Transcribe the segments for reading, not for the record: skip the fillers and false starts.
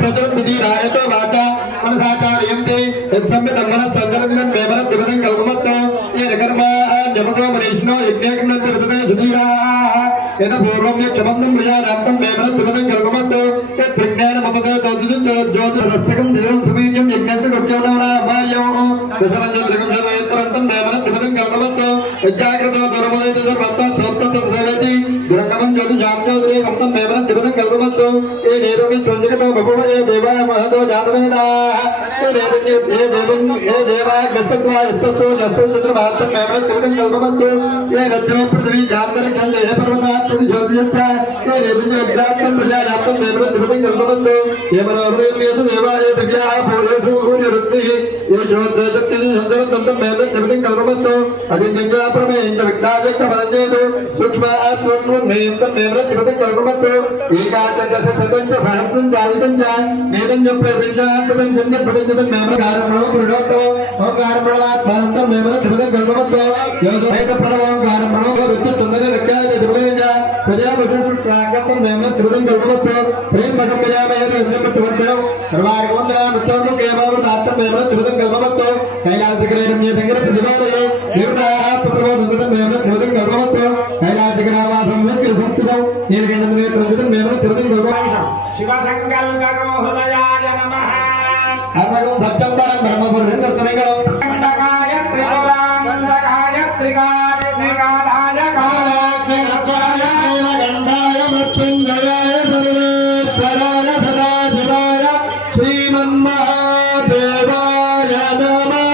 प्रचलन्दिरायतो वाचा मनसाचार्यन्ते यत्सम्मितं मनस्सञ्चलनं मेमनं दिवदं कल्पमत्तो येन कर्मा जपतो मनीषिणो यज्ञेकमनन्ति विदते सुधीराः यतपूर्वं यक्षमन्दं प्रजानान्तं मेमनं दिवदं कल्पमत्तो यत्प्रज्ञानमतते ज्योतिरस्तकं दिवं सुवीर्यं यज्ञस्य कृत्यं नवनामायो दशरञ्जत्रिकं शतयत्परन्तं मेमनं दिवदं कल्पमत्तो यज्ञाकृतो दुर्मदयति सर्वत्तत् सप्ततं देवेति दुरङ्गमं ज्योतिषाम्योदरे कम्तं मेमनं दिवदं कल्पमत्तो ये नेदुमिं त्वञ्जगतो बभूवये देवाय महतो जातवेदाः ये देवाग्नस्तत्वा यस्तस्तो नस्तं चन्द्रभारतं मेमनं दिवदं कल्पमत्तो ये नद्यो पृथिवी जान्तरिक्षं ये पर्वताः प्रतिशोधयन्त ये नेदुञ्जग्रात्मं प्रजानात्मं मेमनं दिवदं कल्पमत्तो ये मनोहृदयमेतु देवाय दिव्याः पूर्णेषु पूर्णरुद्धिः ये श्रोत्रयजक्तिः सञ्चरन्तं मेमनं दिवदं कल्पमत्तो अजिञ्जङ्गाप्रमेयञ्च विघ्नाजक्तफलञ्चेतु सूक्ष्मात्मन्मेयन्तं मेमनं दिवदं कल्पमत्तो एकाचन्द्रस्य शतञ्च सहस्रं चालितं च वेदञ्च प्रयतञ्च कृतं प्रदञ्चतं मेमनं कारमणो पुरुषोत्तमो ओंकारमणोत्मानन्तं मेमनं दिवदं कल्पमत्तो योगो प्रणवोंकारमणो विद्युत्तन्दने रक्याय दिवलेज प्रजापतिष्टाकं मेमनं दिवदं कल्पमत्तो प्रेम पटं प्रजामये रञ्जपट्टवट्टो सर्वार्गवन्दनामस्तोनु केवलदात्तं मेमनं दिवदं कल्पमत्तो कैलासगिरेरम्ये संगीत दिवालये देवताः पुत्रवोदन्तं मेमनं दिवदं कल्पमत्तो कैलासगिरावासं विक्रसंस्थितौ नीलकण्ठनेत्रं मेमनं दिवदं कल्पमत्तो शिवसङ्कल्पको हृदयाय नमः अर्थं सत्यं परं ब्रह्मपुरुषं तत्त्वमेकं गण्डकाय त्रिपुराय त्रिकालाय कालाग्निरत्नाय नीलकण्ठाय मृत्युञ्जयाय सर्वेश्वराय सदाशिवाय श्रीमन्महादेवाय नमः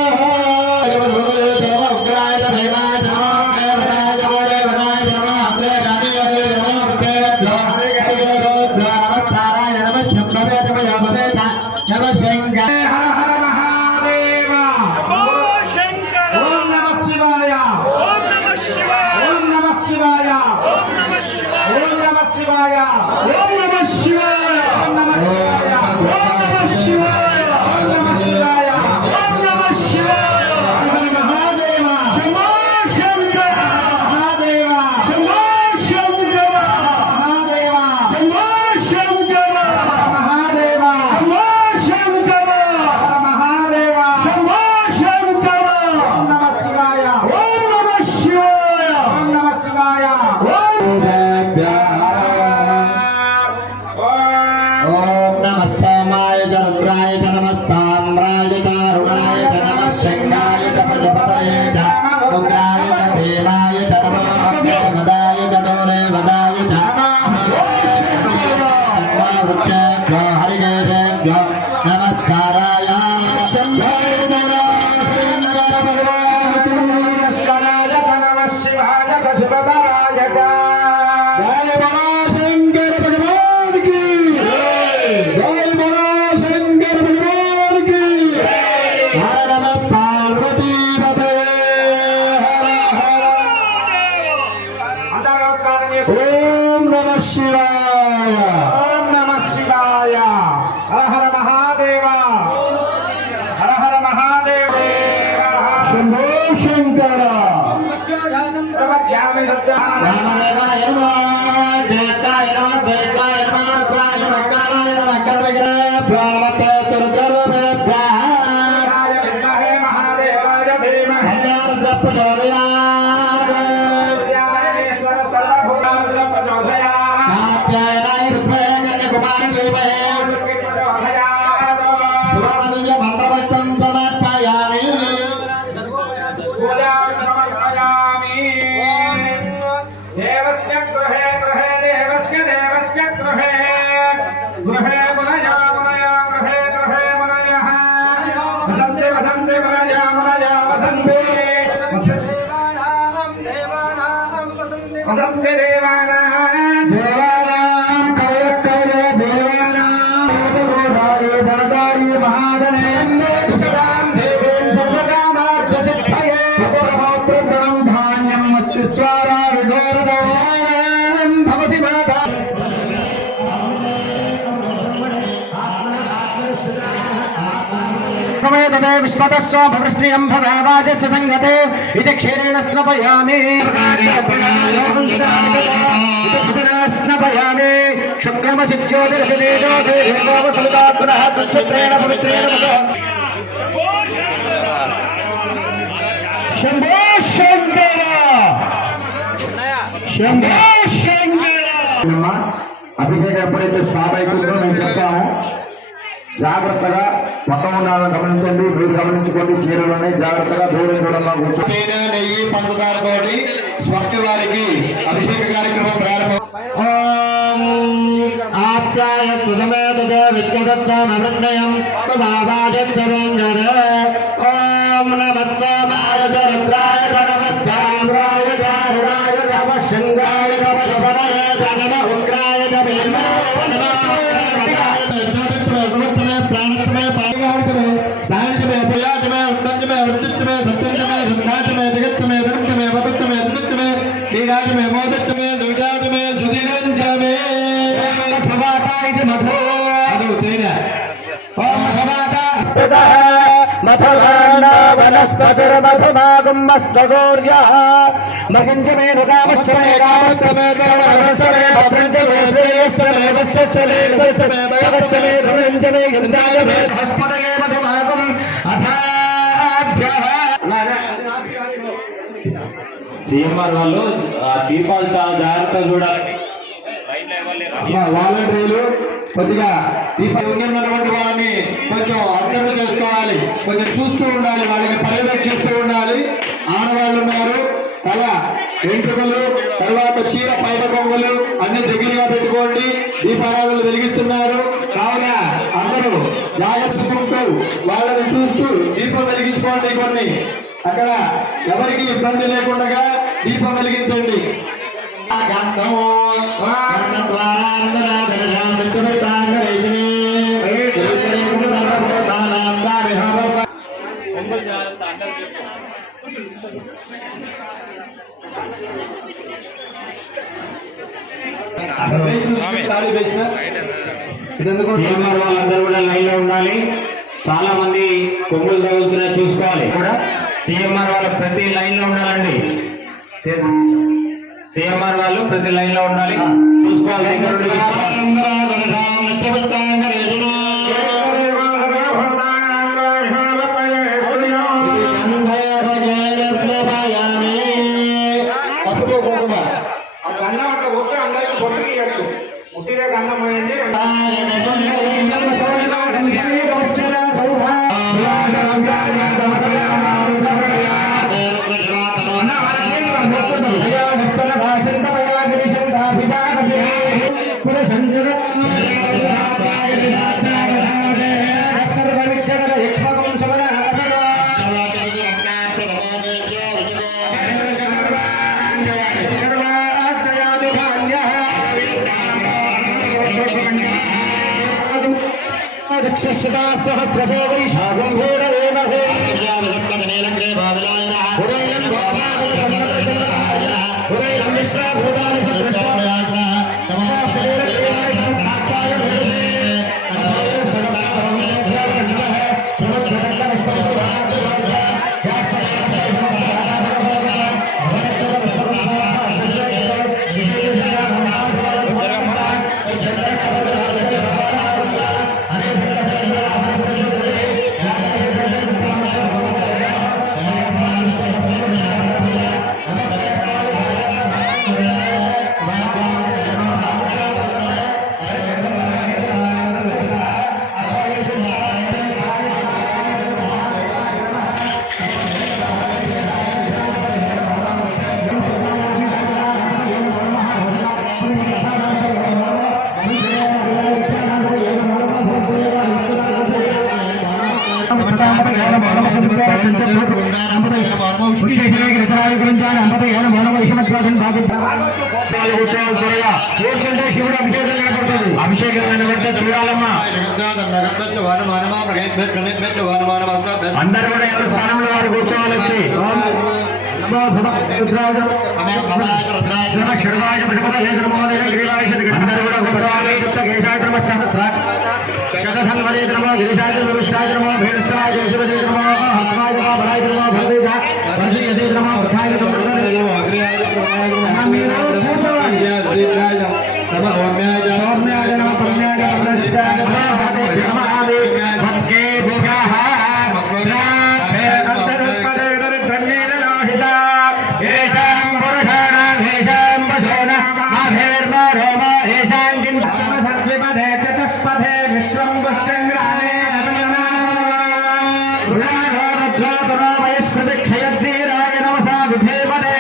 ओम नमः शिवाय हर हर महादेव शंभो शंकर वामदेवाय नमः जयकाय नमः देवाय नमः रुद्राय नमः कालाय नमः कल्पविग्रहाय प्रणमते तुरजरूपेभ्यः महादेवाय धीमहि विश्वतस्व भवृष्टियं भवावाजस्य संगते इति क्षीरेण स्नपयामि స్నాపయామి శుక్రమశిక్షోదర్శనేజోదేవసముదాత్మనః తచ్చత్రేణ పవిత్రేణ శంభో శంకర శంభో శంకర. అభిషేకం ఎప్పుడైతే స్టార్ట్ అవుతుందో నేను చెప్తాను, జాగ్రత్తగా మొత్తం ఉండాలని గమనించండి. మీరు గమనించుకోండి, చీరలోనే జాగ్రత్తగా దూరంలో కూర్చొని నెయ్యి పంచదారతోటి స్వామి వారికి అభిషేక కార్యక్రమం ప్రారంభం. ఆప్యాయ సుధమేత విద్యుదత్తామృందయం తదావాజంతరంగర. ఓం నమస్కారాయ రుద్రాయ నమస్కారాయ చారుణాయ నమశంగాయ నమశవరాయ నమ ఉగ్రాయ నమః సమస్తమే ప్రాణతమే పాయగాతమే దానితమే ప్రయాతమే ఉత్తమే వృత్తితమే సత్యంతమే సత్నాతమే జగత్తమే ధనంతమే వదత్తమే దుత్తమే లీలాతమే మోదత్తమే దుర్జాతమే సుధీరంతమే భవాతాయితి మధో అదు తేన ఓం భవాతా మధుమాన వనస్పతిర్మధుమాగుంభస్తూర్యః మహింజమే నుకామశ్వమే కామస్తమే కామస్తమే భద్రంజమే శ్రేయస్సమే వత్సస్సమే వత్సస్సమే భగవత్సమే భృంజమే యందాయమే హస్పతయే మధుమాగుం అథాభ్యః. సీఎంఆర్ వాళ్ళు ఆ దీపాలు చాలా జాగ్రత్తగా చూడాలి. వాలంటీర్లు కొద్దిగా దీపాలు ఉన్నటువంటి వాళ్ళని కొంచెం అబ్జర్వ్ చేసుకోవాలి, కొంచెం చూస్తూ ఉండాలి, వాళ్ళని పర్యవేక్షిస్తూ ఉండాలి. ఆడవాళ్ళు ఉన్నారు, తల వెంట్రుకలు తర్వాత చీర పైట కొంగులు అన్ని దగ్గరగా పెట్టుకోండి. దీపారాధనలు వెలిగిస్తున్నారు కావున అందరూ జాగ్రత్తకుంటూ వాళ్ళని చూస్తూ దీపం వెలిగించుకోండి. కొన్ని అక్కడ ఎవరికి ఇబ్బంది లేకుండా దీపం వెలిగించండి. సీఎంఆర్ వాళ్ళందరూ కూడా లైన్ లో ఉండాలి. చాలా మంది కొమ్ములు తగులుతున్నా చూసుకోవాలి. కూడా సీఎంఆర్ వాళ్ళు ప్రతి లైన్ లో ఉండాలండి. సీఎంఆర్ వాళ్ళు ప్రతి లైన్ లో ఉండాలి, చూసుకోవాలి. పసుపు కుంకుమ గన్నం అట్లా పోస్తే అందరికి పొట్టుకి ఇవ్వచ్చు. ఉట్టిగా గన్నం పోయింది. శివుడు అభిషేకం కనపడుతుంది. అభిషేకం కనబడితే చూడాలమ్మా. అందరూ కూడా ఎవరి స్థానంలో వారు కూర్చోవాలి. వచ్చి అందరూ కూడా కూర్చోవాలి. శతధన్వదేనమో గిరిశాచనమో భేణస్థాయనమో హస్మాయనమో బలాయనమో భద్రేజ వర్ధయదేనమో వృద్ధాయనమో విశ్వం పుష్టం గ్రామే వయస్కృతి క్షయద్వీరాయ నమసా విభేమనే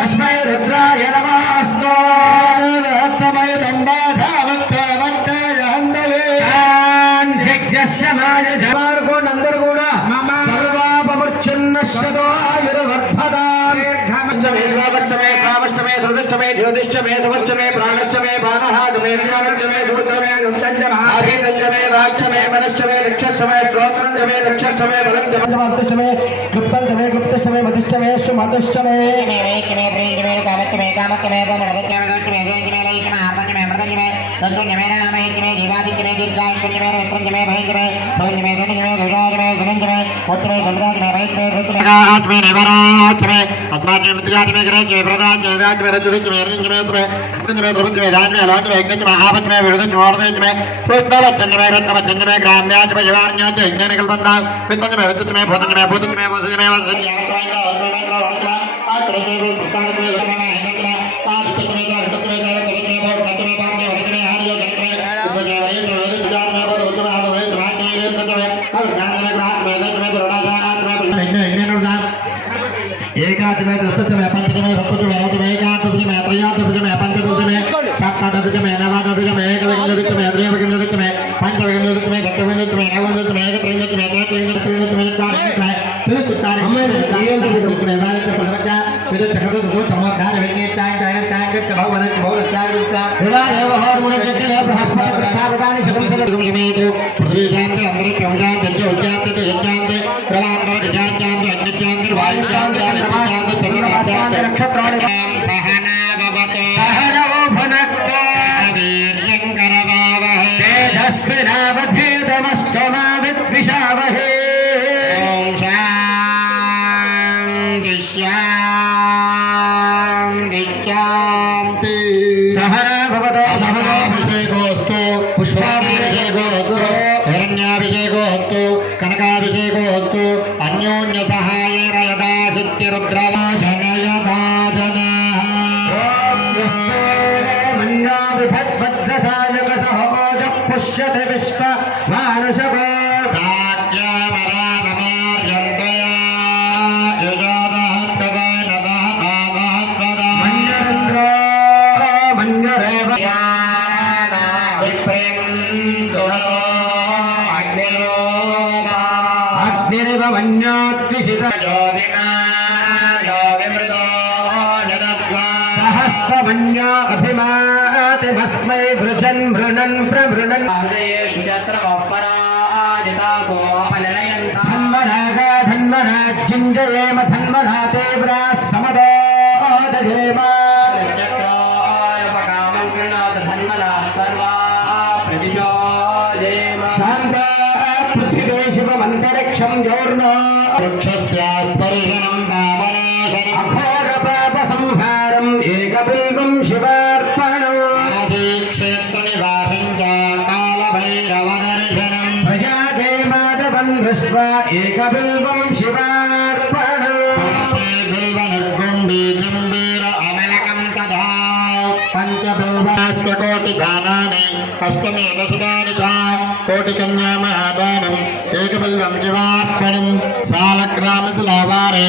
తస్మై రుద్రాయ నమః అందరూ కూడా సర్వాపమర్చన్నశ్యతో ఆయుర్వర్ధదాష్టమే కామష్టమే దుర్దష్టమే జ్యోతిష్టమే సమష్టమే ప్రాణష్టమే బాణహాదమే జ్ఞానష్టమే సూత్రమే దుష్టంజమే రాజ్యమే మనష్టమే నిక్షష్టమే శ్రోత్రంజమే నిక్షష్టమే బలంజమే గుప్తంజమే గుప్తష్టమే మధుష్టమే సుమధుష్టమే एकादशमे दशमे पंचमे सप्तमे नवमे एकादशमे त्रयोदशमे पंचदशमे सप्तदशमे नवदशमे एकविंशतिमे त्रयोविंशतिमे पंचविंशतिमे षष्ठविंशतिमे नवविंशतिमे एकत्रिंशतिमे तैत्रिंशतिमे चतुर्विंशतिमे तिरुचुक्तारिमे वादितमे पदवच्च विदुच्छकदो समोद्धार विज्ञेताय जायताय भवनच भवनचारुता विदायव हार्मोनियके बृहस्पति प्रस्थापकानि सकलसर्वगुणमेतु पृथ्वी शांति अंतरिक्षं शांति उच्चांति यज्ञांति प्रलांतर दिशांति अग्निचांति वायुचांति नक्षत्राणि सहना भवतु सहनौ भुनक्तु वीर्यं करवावहै तेजस्विनावधीतमस्तु मा विद्विषावहै ॐ शान्ति शान्ति शान्ति सहना भवतु सहनाभिषेकोऽस्तु पुष्पाभिषेकोऽस्तु हिरण्याभिषेकोऽस्तु कनकाभिषेकोऽस्तु अन्योन्य सहायेन यदा पुष्यते विश्व मानुषको अग्निरिव मन्योद्विषित सहस्रमन्यो अभिमाति भस्मै भृजन् भृणन् प्रभृणन् धन्वनागा धन्वनाज्युञ्जयेम धन्वना देव्राः समदो दधेम शान्ता पृथिवे शिवमन्तरिक्षं जोर्नो वृक्षस्यास्पर्शनं वामनाशनम् अघोरपापसंहारम् एकबिल्वं शिवार्पणम् आदिक्षेत्रनिवासं च कालभैरवदर्शनम् प्रजाते माधवं दृष्ट्वा एकबिल्वं शिवार्पणम् बिल्वनिर्गुण्डी जम्बीर अमलकं तथा పంచబిల్వాస్కోటిదానాని హస్తమేనశిదాని చ కోటికన్యామహాదానం ఏకబిల్వం శివార్పణం సాలగ్రామతులావారే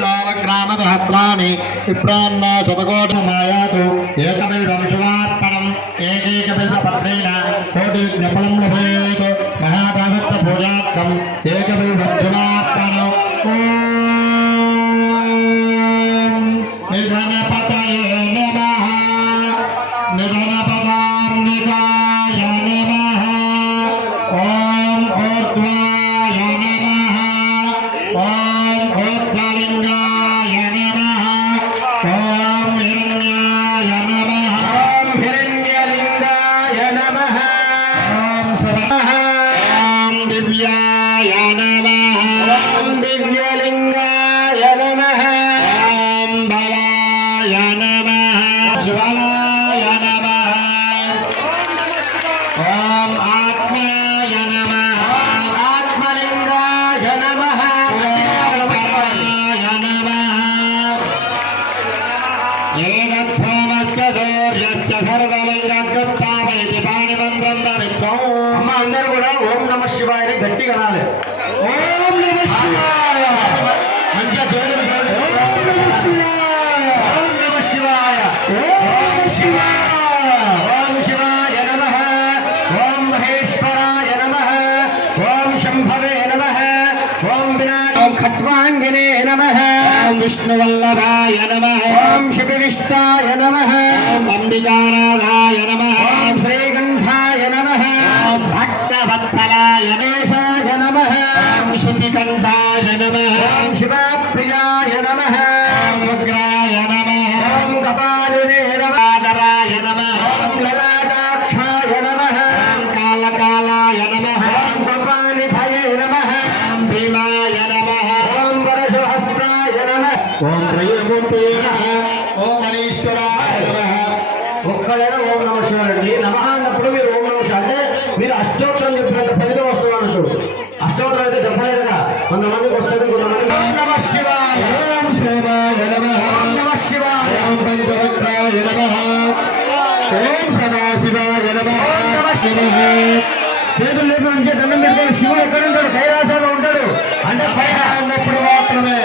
సాలగ్రామదహత్రాని విప్రాన్న శతకోటి మాయాతు ఏకబిల్వం శివార్పణం ఏకైకబిల్వపత్రేణ కోటి జ్ఞఫలం లభేత్ మహాభాగత్వ పూజార్థం ఏకబిల్వం శివార్పణం. నిధనపతయే నమః నిధనపదాంగికాయ నమః ఓం ఊర్ధ్వాయ నమః ఓం ఊర్ధ్వలింగాయ నమః ఓం హిరణ్యాయ నమః ఓం హిరణ్యలింగాయ నమః ఓం సవః ఓం దివ్యాయ నమః ఓం దివ్యలింగాయ నమః ఓం బలాయ నమః జ్వలాయ నమః ఓం ఆత్మాయ నమః ఓం ఆత్మలింగాయ నమః ఓం బలాయ నమః ఏనత్సోమస్య సూర్యస్య సర్వలింగగత్తావైతి పాణిమంత్రం పవిత్రం. అమ్మ అందరూ కూడా ఓం నమ శివాయని గట్టిగా అనాలి. ఓం నమః శివాయ మంచిగా చూడండి. ఓం నమః శివాయ ఓం నమ శివాయ ఓం నమః శివాయ ఓం శివాయ నమః ఓం మహేశ్వరాయ నమః ఓం శంభవే నమః ఓం వినాయక ఖట్వాంగినే నమః ఓం విష్ణువల్లభాయ నమః ఓం శివవిష్టాయ నమః ఓం అంబికానాథాయ నమః ఓం శ్రీగంధాయ నమః ఓం భక్తవత్సలాయ గణేశాయ నమః ఓం శృతికంఠాయ నమః ఓం శివప్రియాయ నమః ఓం ఉగ్రాయ నమః ఓం కపాలినే నమః ఆదరాయ నమః ఓం లలాటాక్షాయ నమః ఓం కాలకాలాయ నమః ఓం కపాలిభయే నమః ఓం భీమాయ నమః ఓం వరసహస్రాయ నమః. ఓం త్రయమూర్తయే నమః ఓం గణేశ్వరాయ నమః. ఒక్కదైనా ఓం నమ శివాయ అండి. నమః అన్నప్పుడు మీరు ఓం నమ శివాయ అంటే మీరు అష్టోత్తరం చెప్పినంత పనిలో వస్తుంది అంటాడు. అష్టోత్తరం అయితే చెప్పలేదు కదా, కొంతమందికి వస్తుంది, కొంతమంది ఓం నమ శివాయ ఓం శివాయ నమః ఓం నమ శివాయ ఓం పంచవక్రాయ నమః ఓం సదాశివాయ నమః ఓం నమః శివః. చేతులు లేపి ఉంచే దండం పెట్టుకొని శివుడు ఎక్కడ ఉంటాడు? కైలాసంలో ఉంటాడు. అంటే పైన అన్నప్పుడు మాత్రమే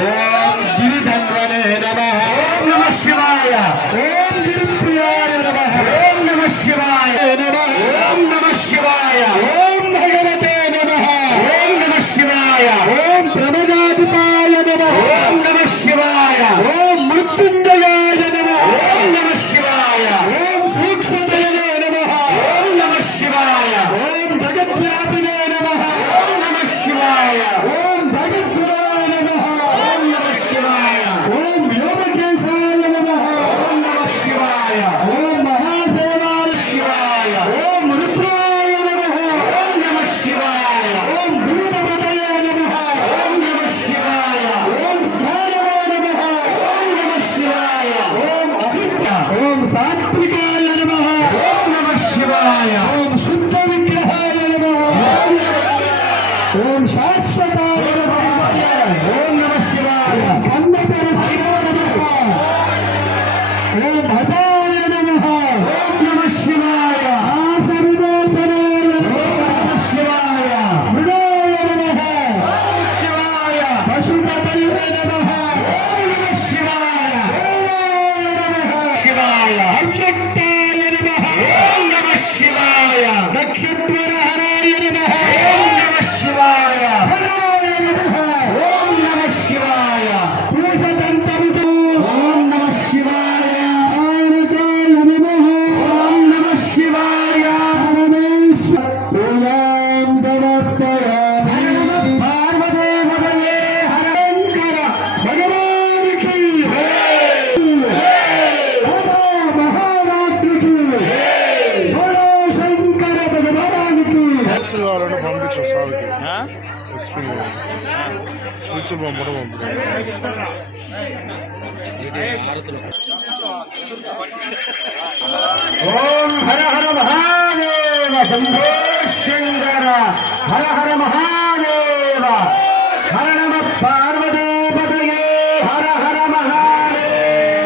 ఓం గిరిధన్వనే నమః ఓం నమ శివాయ ఓం గిరిప్రియాయ నమః ఓం నమ శివాయ నమః ఓం నమ శివాయ ఓం భగవతే నమః ఓం నమ శివాయ ఓం ప్రమదాధిపాయ నమః ఓం నమ శివాయ ఓం మృత్యుంజయాయ నమః ఓం నమ శివాయ ఓం సూక్ష్మదయనే నమః ఓం నమ శివాయ ఓం జగద్వ్యాపినే నమః ఓం నమ శివాయ ఓం జగద్గురవే నమః ఓం నమ శివాయ ఓం వ్యోమకేశాయ నమః ఓం నమ శివాయ ఓం మహాసేవాయ శివాయ ఓం రుద్రాయ నమః ఓం నమ శివాయ ఓం భూతపతయే నమః ఓం నమ శివాయ ఓం స్థానవే నమః ఓం నమ శివాయ ఓం అభిప్ర ఓం సాత్వికాయ నమః ఓం నమ శివాయ ఓం శుద్ధ విగ్రహాయ నమః ఓం శాశ్వతాయ నమః ఓం నమ శివాయ గంధపరశివాయ నమః ఓం అజాయ నమః ఓం నమ శివాయ ఆసవిమోచనాయ నమః ఓం నమ శివాయ మృడాయ నమః శివాయ పశుపతయే నమః ఓం నమ శివాయ దేవాయ నమః శివాయ అవ్యక్తాయ నమః ఓం నమ శివాయ నక్షత్రహరాయ నమః ఓం నమ శివాయ హరాయ నమః ఓం నమ శివాయ పూషదంతముతో ఓం నమ శివాయ ఆనకాయ నమః ఓం నమ శివాయ పరమేశ్వర పూజాం సమర్పయామి పార్వదేవతయే శంకర భగవానికి హర మహారాత్రికి బలో శంకర భగవానికి కావాలంటే పంపించు సార్కి స్పిరిచువల్ పంపడం ఓం హర హర మహాదేవ శంభో శంకర హర హర మహాదేవ హర నమ పార్వదేవతయే హర హర మహాదేవ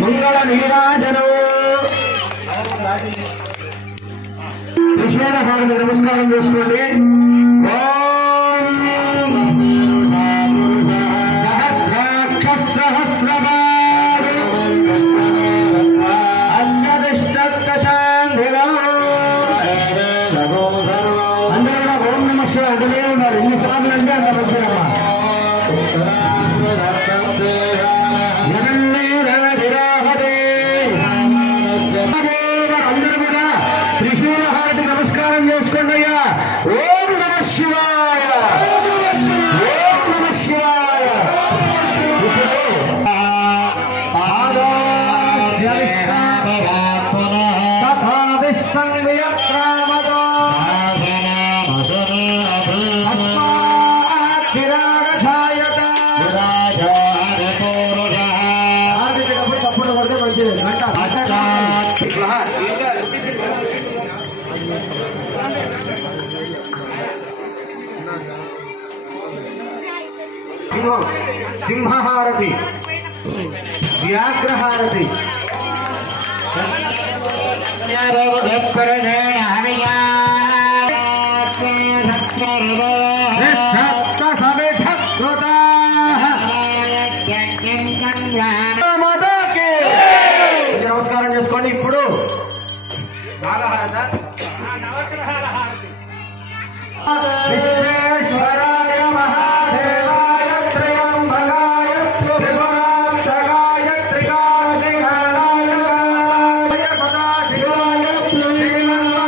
మంగళ నీరాజనం విశ్వనాథాన్ని నమస్కారం చేసుకోండి. అందరూ కూడా ఓం నమ శివాయ అంటూనే ఉన్నారు. ఎన్నిసార్లు అంటే అంత మంచిదమ్మా. అందరూ కూడా త్రిశూల హారతి నమస్కారం చేసుకోండి అయ్యా. ఓం నమ శివాయ, ఓం నమ శివాయ. తప్పుడు పడితే మంచిది సింహహారతి, వ్యాఘ్రహారతి, నమస్కారం చేసుకోండి. ఇప్పుడు విశ్వేశ్వరాయ మహాదేవాయ త్రయంబకాయ త్రిపురాంతకాయ త్రికాగ్నికాలాయ సదాశివాయ శ్రీమన్మహాదేవాయ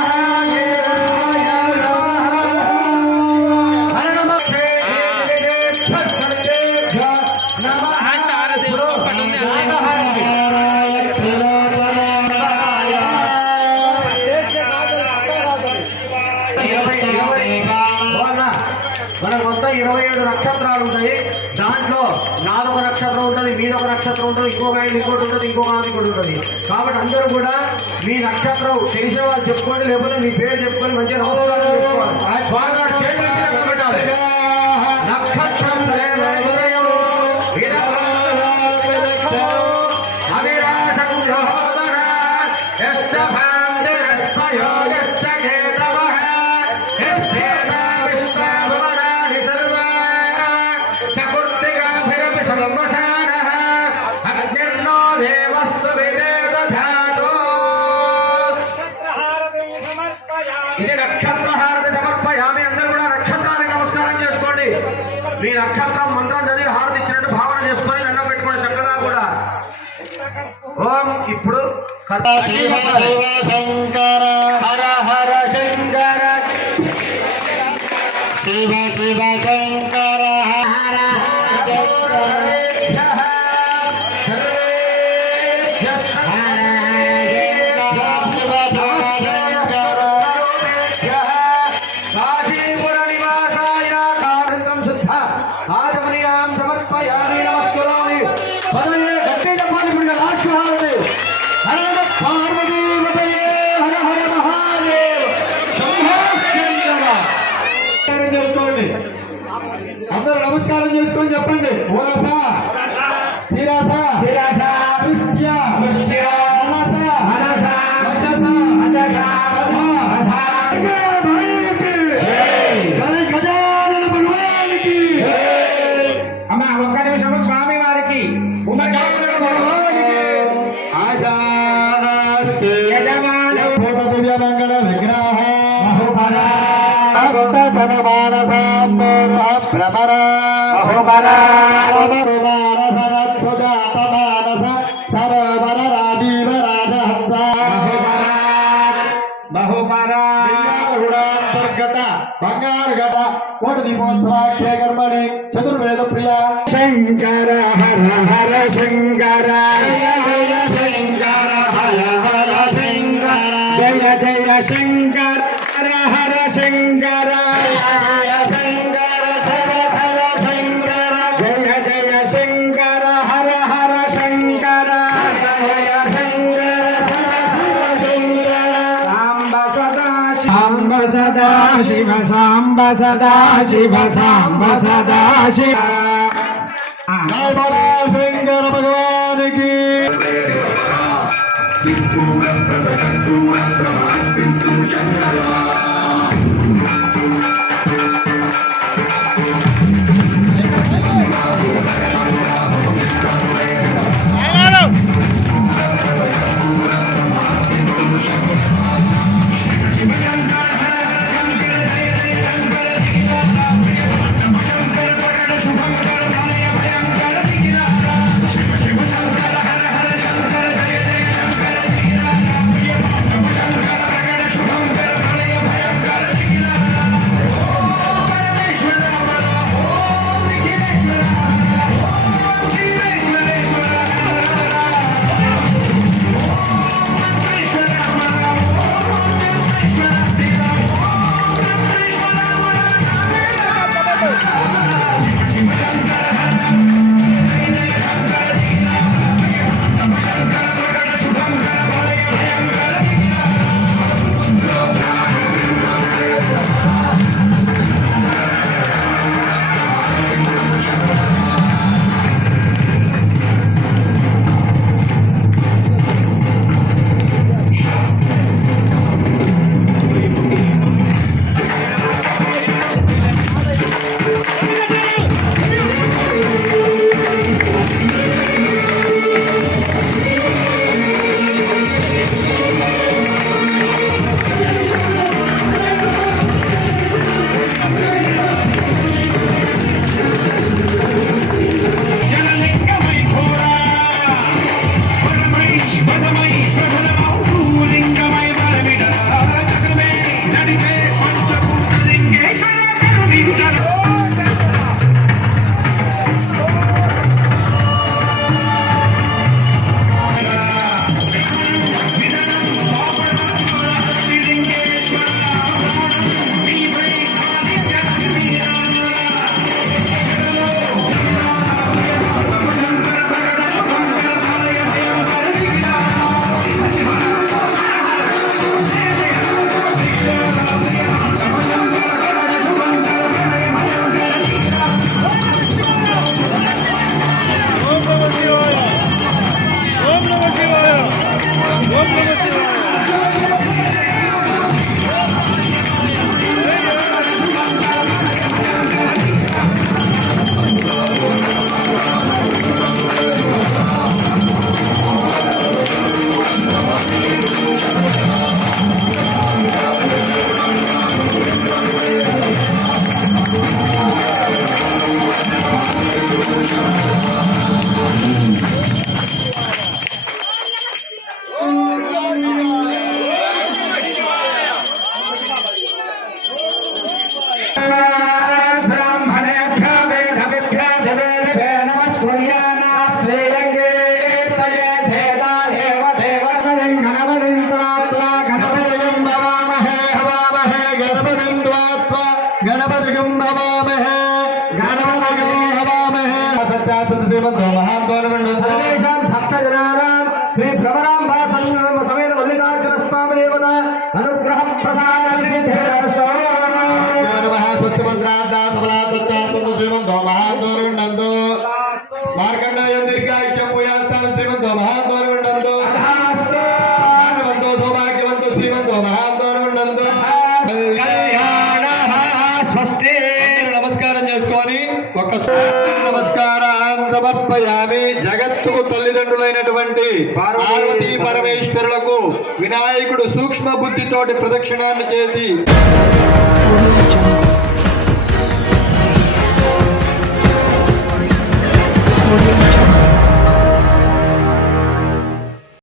మనకు మొత్తం 27 నక్షత్రాలు ఉంటాయి. దాంట్లో నాదొక నక్షత్రం ఉంటుంది, మీదొక నక్షత్రం ఉంటుంది, ఇంకొక ఆయన ఇంకోటి ఉంటుంది, ఇంకొక ఆయన ఇంకోటి ఉంటుంది. కాబట్టి అందరూ కూడా మీ నక్షత్రం తెలిసిన వాళ్ళు చెప్పుకోండి, లేకపోతే మీ పేరు చెప్పుకొని మంచిగా నమస్కారం చేసుకోవాలి. స్వామివారి చేతులు ఎత్తి పెట్టాలి. నక్షత్రం ఇది నక్షత్రహారతి సమర్పయామి. అందరూ కూడా నక్షత్రానికి నమస్కారం చేసుకోండి. మీ నక్షత్రం మంత్రం చదివి హారతి ఇచ్చినట్టు భావన చేసుకొని దండం పెట్టుకోండి చక్కగా కూడా. ఓం ఇప్పుడు శివ శివ శంకర హర హర శంకర, శివ శివ శంకర హర అందరూ నమస్కారం చేసుకొని చెప్పండి. ఓరస శిరస శిరస దృష్ట్య దృష్ట్య మనస మనస వచస వచస కథ గజానన భగవానికి. అమ్మా ఒక్క నిమిషం. స్వామి వారికి ఆశాస్తి యజమాన భూత దివ్య మంగళ విగ్రహ బహుబల భ్రమర బహుబల మానస సరోవర రాజీవ రాజహంస బహుబల రుణాంతర్గత బంగారు గట కోటి దీపోత్సవ క్షేకర్మణి చతుర్వేద ప్రియ శంకర హర హర శంకర, జయ జయ శంకర హర హర శంకర, జయ జయ శంకర హర హర శంకర, జయ శంకర శివ శివ శంకర, జయ జయ శంకర హర హర శంకర. శివ సాంబ సదా శివ సాంబ సదా శివ జై బోలో శంకర భగవానికి శ్రీ భ్రమరాంబ సమేత మల్లికార్జున స్వామి దేవత అనుగ్రహ ప్రసాద మార్కండేయం దీర్ఘాయుష్యం భూయాస్తాం శ్రీమంతో మహాత్మనుండందు సౌభాగ్యవంతు శ్రీమంతో మహాత్మనుండందు స్వస్తి. నమస్కారం చేసుకొని ఒక నమస్కారం సమర్పయామి. జగత్తుకు తల్లిదండ్రులైనటువంటి పార్వతీ పరమేశ్వరులకు వినాయకుడు సూక్ష్మ బుద్ధితోటి ప్రదక్షిణాన్ని చేసి